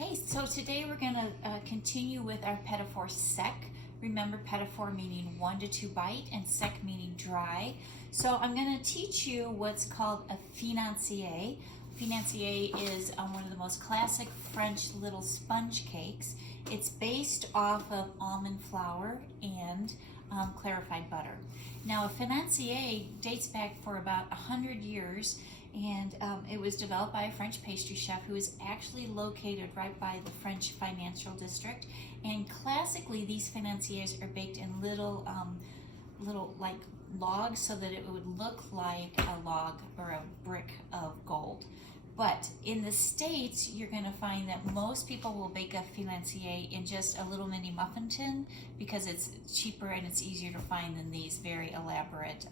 Okay, so today we're going to continue with our pedophore sec. Remember, pedophore meaning 1 to 2 bite and sec meaning dry. So I'm going to teach you what's called a financier. Financier is one of the most classic French little sponge cakes. It's based off of almond flour and clarified butter. Now, a financier dates back for about 100 years, and it was developed by a French pastry chef who is actually located right by the French financial district. And classically, these financiers are baked in little like logs so that it would look like a log or a brick of gold. But in the States, you're going to find that most people will bake a financier in just a little mini muffin tin because it's cheaper and it's easier to find than these very elaborate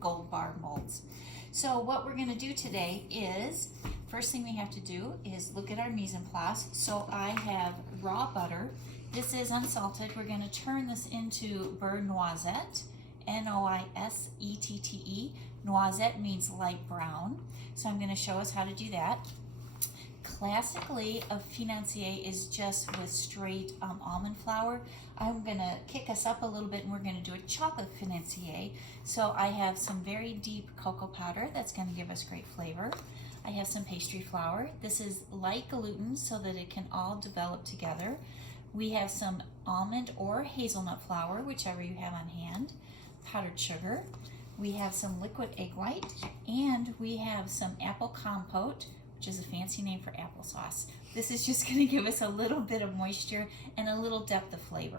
gold bar molds. So what we're going to do today is, first thing we have to do is look at our mise en place. So I have raw butter. This is unsalted. We're going to turn this into beurre noisette, Noisette. Noisette means light brown. So I'm going to show us how to do that. Classically, a financier is just with straight almond flour. I'm going to kick us up a little bit and we're going to do a chocolate financier. So I have some very deep cocoa powder that's going to give us great flavor. I have some pastry flour. This is light gluten so that it can all develop together. We have some almond or hazelnut flour, whichever you have on hand, powdered sugar. We have some liquid egg white, and we have some apple compote, which is a fancy name for applesauce. This is just going to give us a little bit of moisture and a little depth of flavor.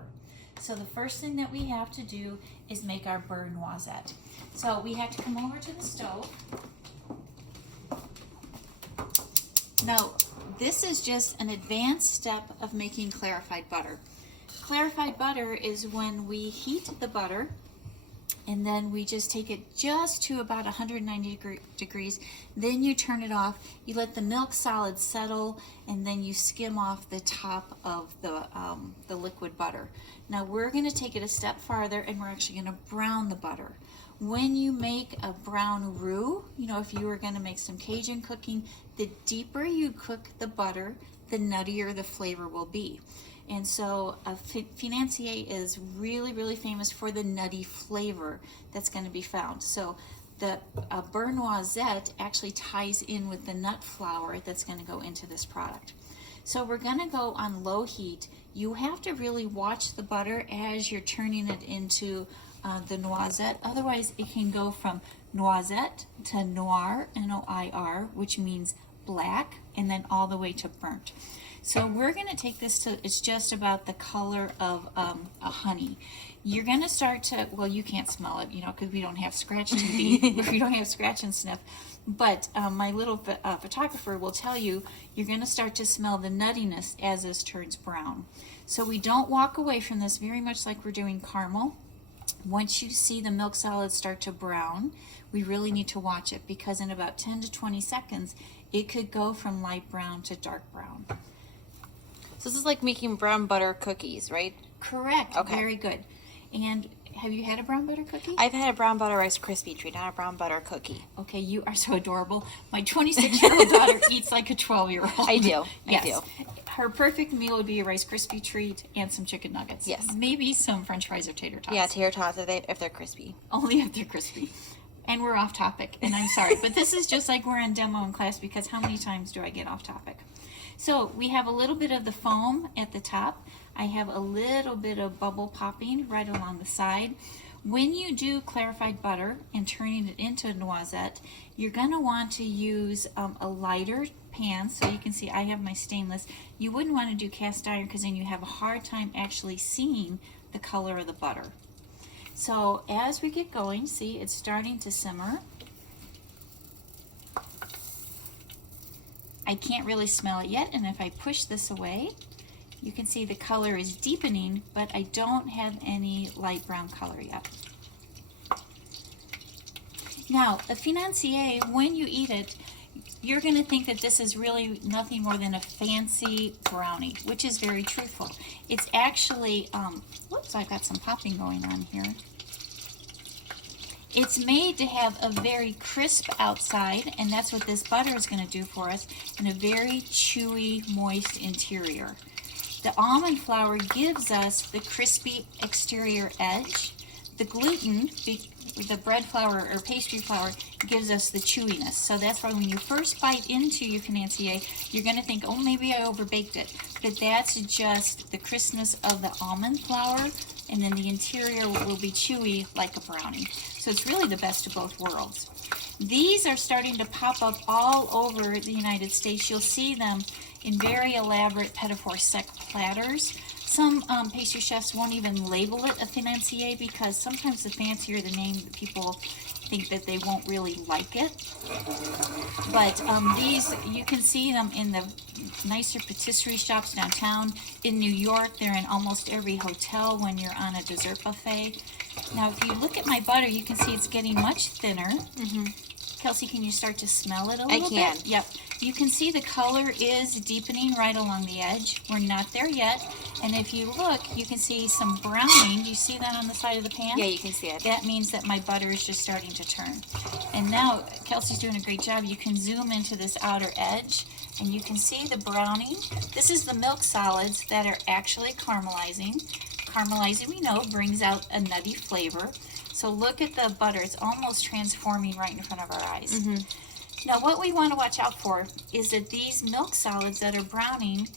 So the first thing that we have to do is make our beurre noisette. So we have to come over to the stove. Now, this is just an advanced step of making clarified butter. Clarified butter is when we heat the butter, and then we just take it just to about 190 degrees. Then you turn it off, you let the milk solid settle, and then you skim off the top of the liquid butter. Now we're gonna take it a step farther and we're actually gonna brown the butter. When you make a brown roux, if you were gonna make some Cajun cooking, the deeper you cook the butter, the nuttier the flavor will be. And so a financier is really, really famous for the nutty flavor that's going to be found. So the beurre noisette actually ties in with the nut flour that's going to go into this product. So we're going to go on low heat. You have to really watch the butter as you're turning it into the noisette. Otherwise, it can go from noisette to noir, N-O-I-R, which means black, and then all the way to burnt. So we're going to take this to, it's just about the color of a honey. You're going to start to, well, you can't smell it, because we don't have scratch TV, we don't have scratch and sniff. But my little photographer will tell you, you're going to start to smell the nuttiness as this turns brown. So we don't walk away from this very much like we're doing caramel. Once you see the milk solids start to brown, we really need to watch it because in about 10 to 20 seconds, it could go from light brown to dark brown. So this is like making brown butter cookies, right? Correct. Okay. Very good. And have you had a brown butter cookie? I've had a brown butter Rice Krispie treat, not a brown butter cookie. Okay, you are so adorable. My 26-year-old daughter eats like a 12-year-old. I do. Yes. I do. Her perfect meal would be a Rice Krispie treat and some chicken nuggets. Yes. Maybe some French fries or tater tots. Yeah, tater tots if they're crispy. Only if they're crispy. And we're off topic, and I'm sorry. But this is just like we're on demo in class because how many times do I get off topic? So we have a little bit of the foam at the top. I have a little bit of bubble popping right along the side. When you do clarified butter and turning it into noisette, you're going to want to use a lighter pan. So you can see I have my stainless. You wouldn't want to do cast iron because then you have a hard time actually seeing the color of the butter. So as we get going, see it's starting to simmer. I can't really smell it yet, and if I push this away, you can see the color is deepening, but I don't have any light brown color yet. Now, a financier, when you eat it, you're going to think that this is really nothing more than a fancy brownie, which is very truthful. It's actually, whoops, I've got some popping going on here. It's made to have a very crisp outside, and that's what this butter is going to do for us, and a very chewy, moist interior. The almond flour gives us the crispy exterior edge. The gluten, the bread flour or pastry flour, gives us the chewiness. So that's why when you first bite into your Financier, you're going to think, oh, maybe I overbaked it. But that's just the crispness of the almond flour, and then the interior will be chewy like a brownie. So it's really the best of both worlds. These are starting to pop up all over the United States. You'll see them in very elaborate petit-four sec platters. Some pastry chefs won't even label it a Financier because sometimes the fancier the name, people think that they won't really like it. But these, you can see them in the nicer patisserie shops downtown. In New York, they're in almost every hotel when you're on a dessert buffet. Now, if you look at my butter, you can see it's getting much thinner. Kelsey, can you start to smell it a little bit? I can. Yep. You can see the color is deepening right along the edge. We're not there yet. And if you look, you can see some browning. Do you see that on the side of the pan? Yeah, you can see it. That means that my butter is just starting to turn. And now, Kelsey's doing a great job. You can zoom into this outer edge, and you can see the browning. This is the milk solids that are actually caramelizing. Caramelizing, we know, brings out a nutty flavor. So look at the butter. It's almost transforming right in front of our eyes. Now, what we want to watch out for is that these milk solids that are browning,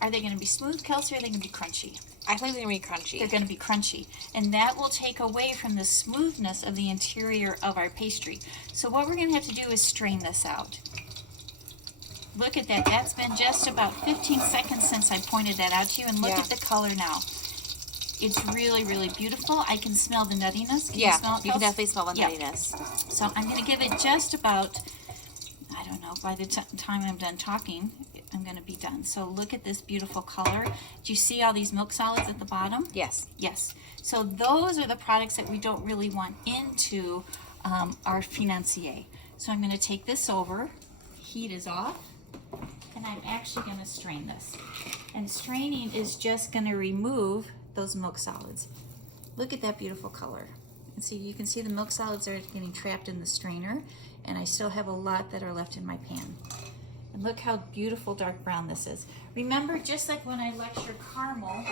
are they going to be smooth, Kelsey, or are they going to be crunchy? I think they're going to be crunchy. They're going to be crunchy. And that will take away from the smoothness of the interior of our pastry. So what we're going to have to do is strain this out. Look at that. That's been just about 15 seconds since I pointed that out to you. And look at the color now. It's really, really beautiful. I can smell the nuttiness. Can you smell it, you can Kels? definitely smell the nuttiness. So I'm going to give it just about, I don't know, by the time I'm done talking, I'm going to be done. So look at this beautiful color. Do you see all these milk solids at the bottom? Yes. Yes. So those are the products that we don't really want into our Financier. So I'm going to take this over. Heat is off. And I'm actually going to strain this. And straining is just going to remove those milk solids. Look at that beautiful color. And see, you can see the milk solids are getting trapped in the strainer, and I still have a lot that are left in my pan. And look how beautiful dark brown this is. Remember, just like when I lecture caramel,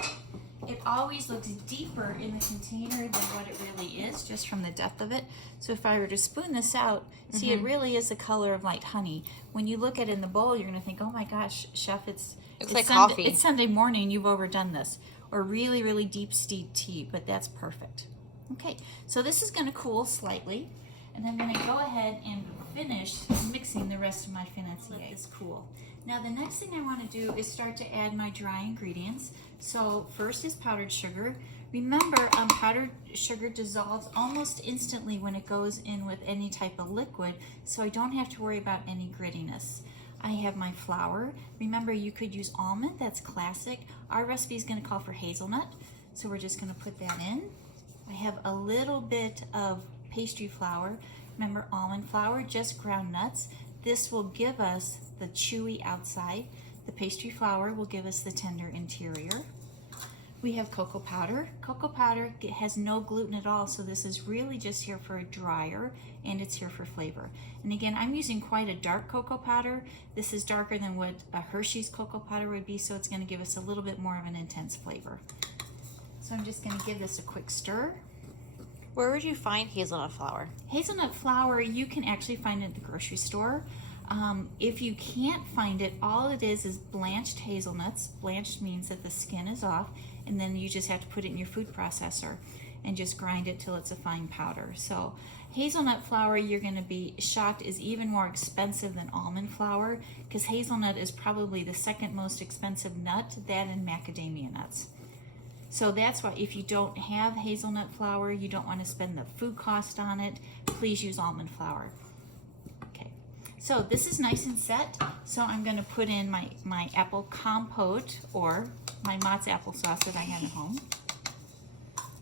it always looks deeper in the container than what it really is, just from the depth of it. So if I were to spoon this out, see, it really is the color of light honey. When you look at it in the bowl, you're going to think, oh my gosh, Chef, it's like coffee. It's Sunday morning, you've overdone this. Or really, really deep steeped tea, but that's perfect. Okay, so this is going to cool slightly, and I'm going to go ahead and finish mixing the rest of my Financier. Let this cool. Now the next thing I want to do is start to add my dry ingredients. So first is powdered sugar. Remember, powdered sugar dissolves almost instantly when it goes in with any type of liquid, so I don't have to worry about any grittiness. I have my flour. Remember, you could use almond, that's classic. Our recipe is going to call for hazelnut, so we're just going to put that in. I have a little bit of pastry flour. Remember, almond flour, just ground nuts. This will give us the chewy outside. The pastry flour will give us the tender interior. We have cocoa powder. Cocoa powder has no gluten at all, so this is really just here for a dryer, and it's here for flavor. And again, I'm using quite a dark cocoa powder. This is darker than what a Hershey's cocoa powder would be, so it's going to give us a little bit more of an intense flavor. So I'm just going to give this a quick stir. Where would you find hazelnut flour? Hazelnut flour, you can actually find it at the grocery store. If you can't find it, all it is blanched hazelnuts. Blanched means that the skin is off, and then you just have to put it in your food processor and just grind it till it's a fine powder. So hazelnut flour, you're going to be shocked, is even more expensive than almond flour, because hazelnut is probably the second most expensive nut, that and macadamia nuts. So that's why if you don't have hazelnut flour, you don't want to spend the food cost on it, please use almond flour. Okay, so this is nice and set. So I'm going to put in my apple compote, or my Mott's applesauce that I have at home.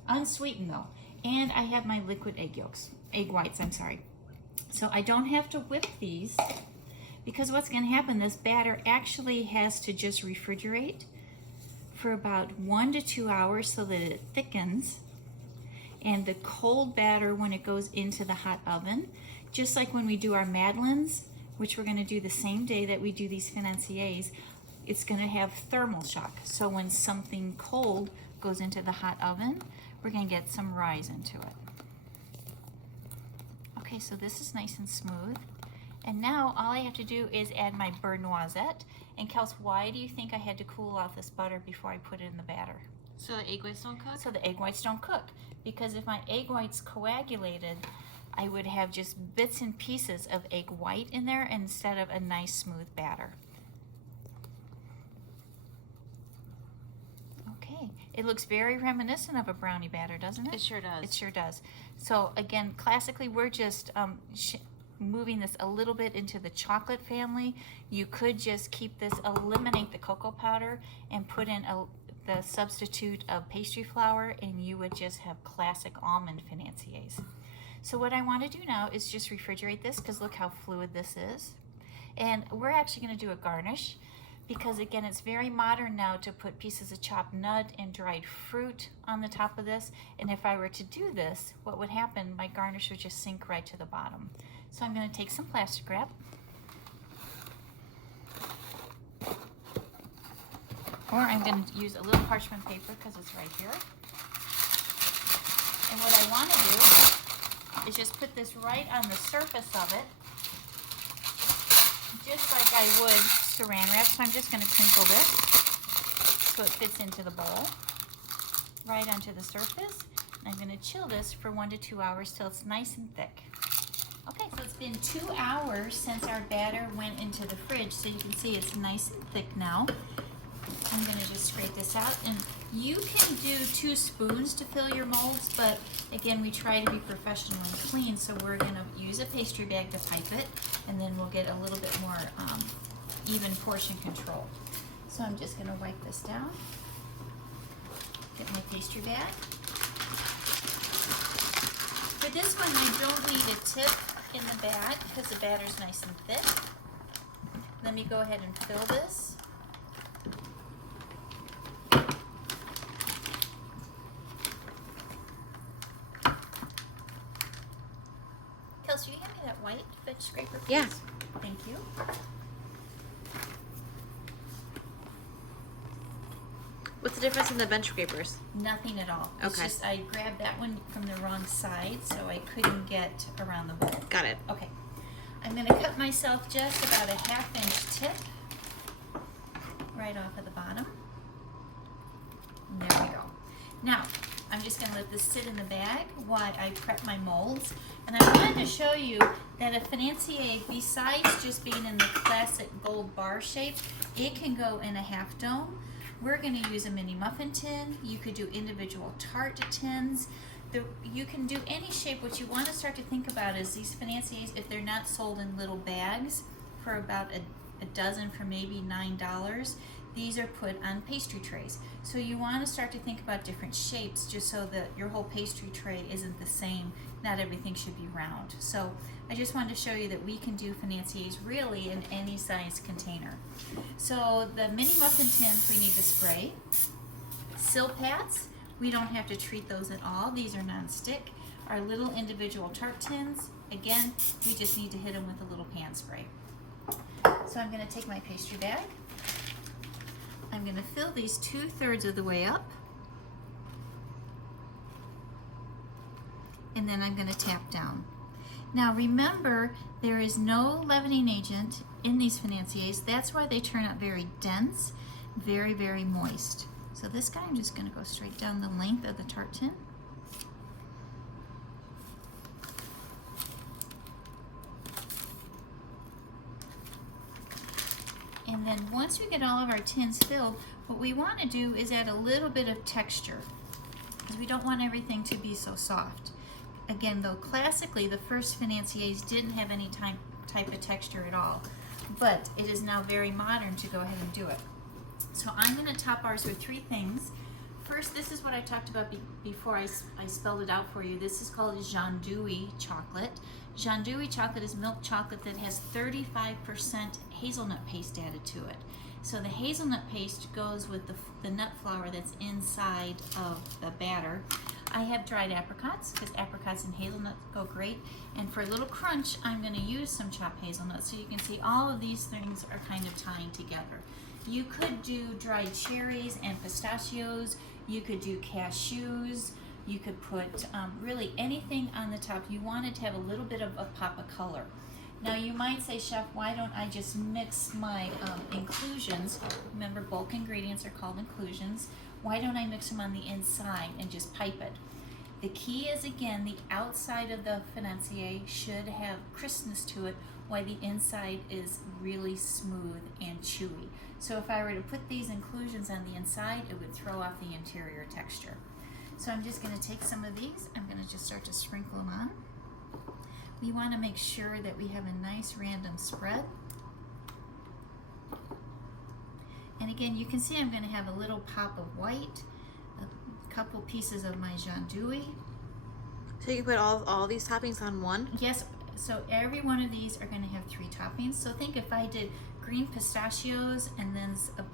Unsweetened though. And I have my liquid egg whites, I'm sorry. So I don't have to whip these, because what's going to happen, this batter actually has to just refrigerate for about 1 to 2 hours so that it thickens. and the cold batter when it goes into the hot oven, just like when we do our madeleines, which we're going to do the same day that we do these financiers, it's going to have thermal shock. So when something cold goes into the hot oven, we're going to get some rise into it. Okay, so this is nice and smooth. And now all I have to do is add my beurre noisette. And Kels, why do you think I had to cool off this butter before I put it in the batter? So the egg whites don't cook? So the egg whites don't cook. Because if my egg whites coagulated, I would have just bits and pieces of egg white in there instead of a nice smooth batter. Okay, it looks very reminiscent of a brownie batter, doesn't it? It sure does. It sure does. So again, classically, we're just moving this a little bit into the chocolate family. You could just keep this, eliminate the cocoa powder, and put in the substitute of pastry flour, and you would just have classic almond financiers. So what I want to do now is just refrigerate this, because look how fluid this is. And we're actually going to do a garnish, because again, it's very modern now to put pieces of chopped nut and dried fruit on the top of this. And if I were to do this, what would happen, my garnish would just sink right to the bottom. So I'm going to take some plastic wrap, or I'm going to use a little parchment paper because it's right here. And what I want to do is just put this right on the surface of it, just like I would saran wrap. So I'm just going to crinkle this so it fits into the bowl, right onto the surface. And I'm going to chill this for 1 to 2 hours till it's nice and thick. Okay, so it's been 2 hours since our batter went into the fridge, so you can see it's nice and thick now. I'm going to just scrape this out, and you can do 2 spoons to fill your molds, but again, we try to be professional and clean, so we're going to use a pastry bag to pipe it, and then we'll get a little bit more even portion control. So I'm just going to wipe this down, get my pastry bag. For this one, I don't need a tip in the bag because the batter's nice and thick. Let me go ahead and fill this. Kelsey, will you hand me that white fudge scraper, please? Yeah. Thank you. What's the difference in the bench scrapers? Nothing at all. It's Okay. just I grabbed that one from the wrong side, so I couldn't get around the bowl. Got it. Okay. I'm going to cut myself just about a 1/2 inch tip right off of the bottom. And there we go. Now, I'm just going to let this sit in the bag while I prep my molds. And I wanted to show you that a financier, besides just being in the classic gold bar shape, it can go in a half dome. We're going to use a mini muffin tin. You could do individual tart tins. You can do any shape. What you want to start to think about is these financiers, if they're not sold in little bags for about a dozen for maybe $9, these are put on pastry trays. So you want to start to think about different shapes just so that your whole pastry tray isn't the same. Not everything should be round. So I just wanted to show you that we can do financiers really in any size container. So the mini muffin tins, we need to spray. Silpats, we don't have to treat those at all. These are non-stick. Our little individual tart tins, again, we just need to hit them with a little pan spray. So I'm going to take my pastry bag. I'm going to fill these 2/3 of the way up. And then I'm going to tap down. Now remember, there is no leavening agent in these financiers. That's why they turn out very dense, very, very moist. So this guy, I'm just going to go straight down the length of the tart tin. And then once we get all of our tins filled, what we want to do is add a little bit of texture, because we don't want everything to be so soft. Again, though, classically, the first financiers didn't have any type of texture at all, but it is now very modern to go ahead and do it. So I'm going to top ours with 3 things. First, this is what I talked about before I spelled it out for you. This is called Gianduy chocolate. Gianduy chocolate is milk chocolate that has 35% hazelnut paste added to it. So the hazelnut paste goes with the nut flour that's inside of the batter. I have dried apricots because apricots and hazelnuts go great. And for a little crunch, I'm going to use some chopped hazelnuts. So you can see all of these things are kind of tying together. You could do dried cherries and pistachios. You could do cashews. You could put really anything on the top. You want it to have a little bit of a pop of color. Now you might say, Chef, why don't I just mix my inclusions? Remember, bulk ingredients are called inclusions. Why don't I mix them on the inside and just pipe it? The key is, again, the outside of the Financier should have crispness to it, while the inside is really smooth and chewy. So if I were to put these inclusions on the inside, it would throw off the interior texture. So I'm just going to take some of these. I'm going to just start to sprinkle them on. We want to make sure that we have a nice random spread. And again, you can see I'm going to have a little pop of white, a couple pieces of my gianduit. So you can put all these toppings on one? Yes, so every one of these are going to have 3 toppings. So think if I did green pistachios and then a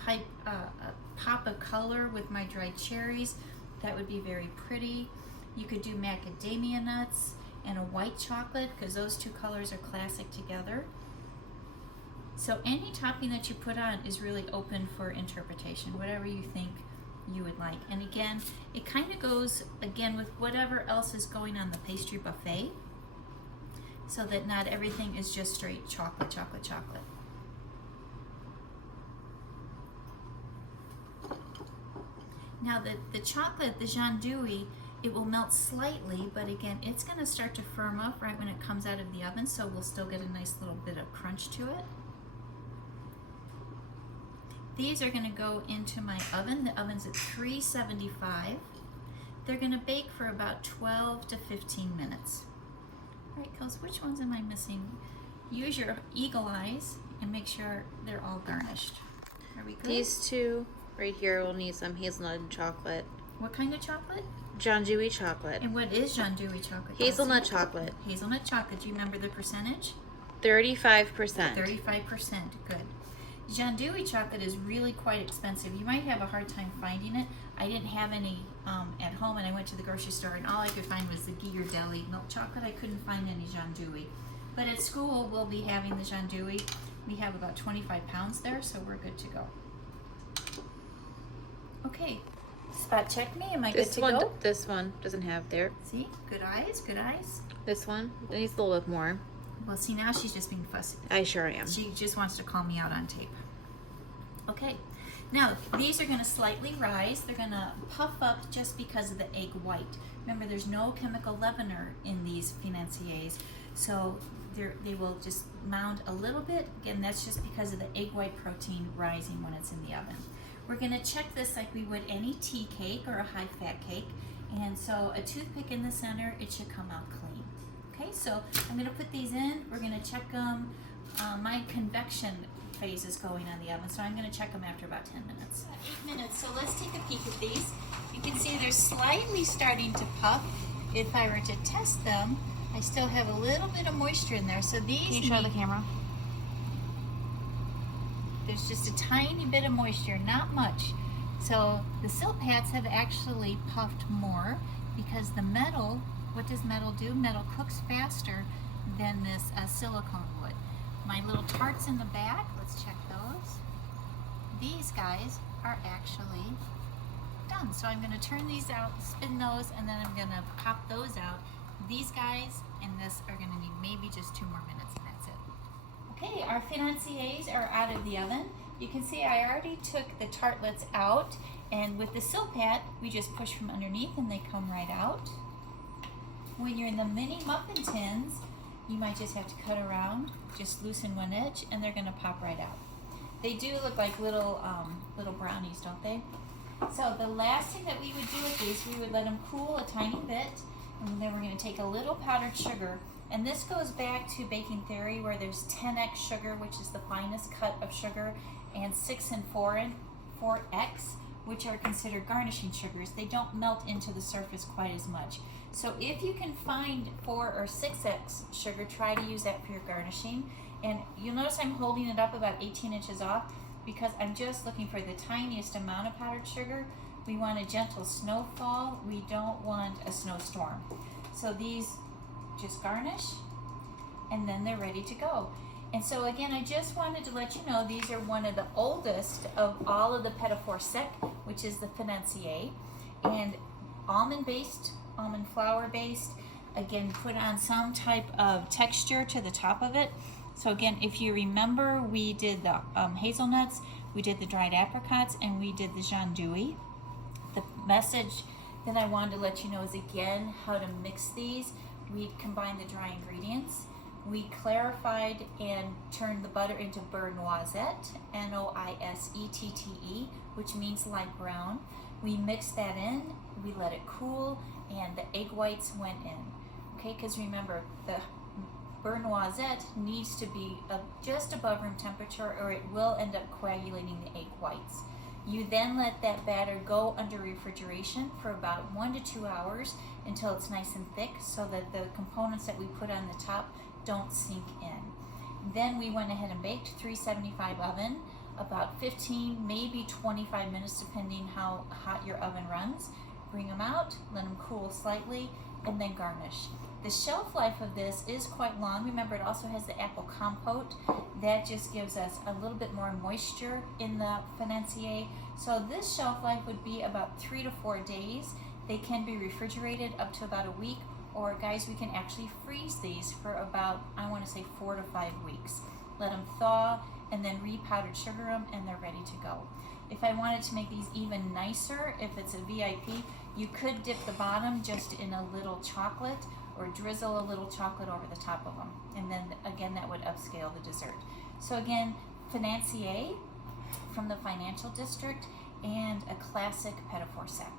pop of color with my dried cherries, that would be very pretty. You could do macadamia nuts and a white chocolate because those 2 colors are classic together. So any topping that you put on is really open for interpretation, whatever you think you would like. And again, it kind of goes again with whatever else is going on the pastry buffet, so that not everything is just straight chocolate, chocolate, chocolate. Now the chocolate, the gianduit, it will melt slightly, but again, it's going to start to firm up right when it comes out of the oven, so we'll still get a nice little bit of crunch to it. These are going to go into my oven. The oven's at 375. They're going to bake for about 12 to 15 minutes. All right, Kels, which ones am I missing? Use your eagle eyes and make sure they're all garnished. Are we good? These 2 right here will need some hazelnut and chocolate. What kind of chocolate? Gianduit chocolate. And what is gianduit chocolate? Hazelnut chocolate. Hazelnut chocolate. Do you remember the percentage? 35%. 35%. Good. Gianduit chocolate is really quite expensive. You might have a hard time finding it. I didn't have any at home, and I went to the grocery store, and all I could find was the Ghirardelli milk chocolate. I couldn't find any gianduit. But at school, we'll be having the gianduit. We have about 25 pounds there, so we're good to go. Okay, spot check me. Am I good to go? This one doesn't have there. See, good eyes, good eyes. This one needs a little bit more. Well, see, now she's just being fussy. I sure am. She just wants to call me out on tape. Okay, now these are going to slightly rise. They're going to puff up just because of the egg white. Remember, there's no chemical leavener in these financiers, so they will just mound a little bit. Again, that's just because of the egg white protein rising when it's in the oven. We're going to check this like we would any tea cake or a high-fat cake. And so a toothpick in the center, it should come out clean. Okay, so I'm going to put these in. We're going to check them. My convection phase is going on the oven, so I'm going to check them after about 10 minutes. 8 minutes, so let's take a peek at these. You can see they're slightly starting to puff. If I were to test them, I still have a little bit of moisture in there. So these Can you show the camera? There's just a tiny bit of moisture, not much. So the silk hats have actually puffed more because the metal, what does metal do? Metal cooks faster than this silicone would. My little tarts in the back, let's check those. These guys are actually done. So I'm going to turn these out, spin those, and then I'm going to pop those out. These guys and this are going to need maybe just 2 more minutes, and that's it. Okay, our financiers are out of the oven. You can see I already took the tartlets out, and with the silk hat, we just push from underneath and they come right out. When you're in the mini muffin tins, you might just have to cut around, just loosen one edge, and they're gonna pop right out. They do look like little brownies, don't they? So the last thing that we would do with these, we would let them cool a tiny bit, and then we're gonna take a little powdered sugar. And this goes back to baking theory where there's 10x sugar, which is the finest cut of sugar, and 6 and 4x, which are considered garnishing sugars. They don't melt into the surface quite as much. So if you can find 4 or 6x sugar, try to use that for your garnishing. And you'll notice I'm holding it up about 18 inches off because I'm just looking for the tiniest amount of powdered sugar. We want a gentle snowfall. We don't want a snowstorm. So these just garnish, and then they're ready to go. And so again, I just wanted to let you know these are one of the oldest of all of the Petit Four Sec, which is the Financier, and almond flour based. Again, put on some type of texture to the top of it. So again, if you remember, we did the hazelnuts, we did the dried apricots, and we did the gianduit. The message that I wanted to let you know is again how to mix these. We combined the dry ingredients. We clarified and turned the butter into beurre noisette, Noisette, which means light brown. We mixed that in, we let it cool, and the egg whites went in. Okay, because remember, the beurre noisette needs to be just above room temperature or it will end up coagulating the egg whites. You then let that batter go under refrigeration for about 1 to 2 hours until it's nice and thick so that the components that we put on the top don't sink in. Then we went ahead and baked 375 oven, about 15, maybe 25 minutes depending how hot your oven runs. Bring them out, let them cool slightly, and then garnish. The shelf life of this is quite long. Remember, it also has the apple compote. That just gives us a little bit more moisture in the Financier. So this shelf life would be about 3 to 4 days. They can be refrigerated up to about a week, or guys, we can actually freeze these for about, I want to say 4 to 5 weeks. Let them thaw, and then re-powdered sugar them, and they're ready to go. If I wanted to make these even nicer, if it's a VIP, you could dip the bottom just in a little chocolate or drizzle a little chocolate over the top of them. And then again, that would upscale the dessert. So again, Financier from the Financial District and a classic Petit Four Sec.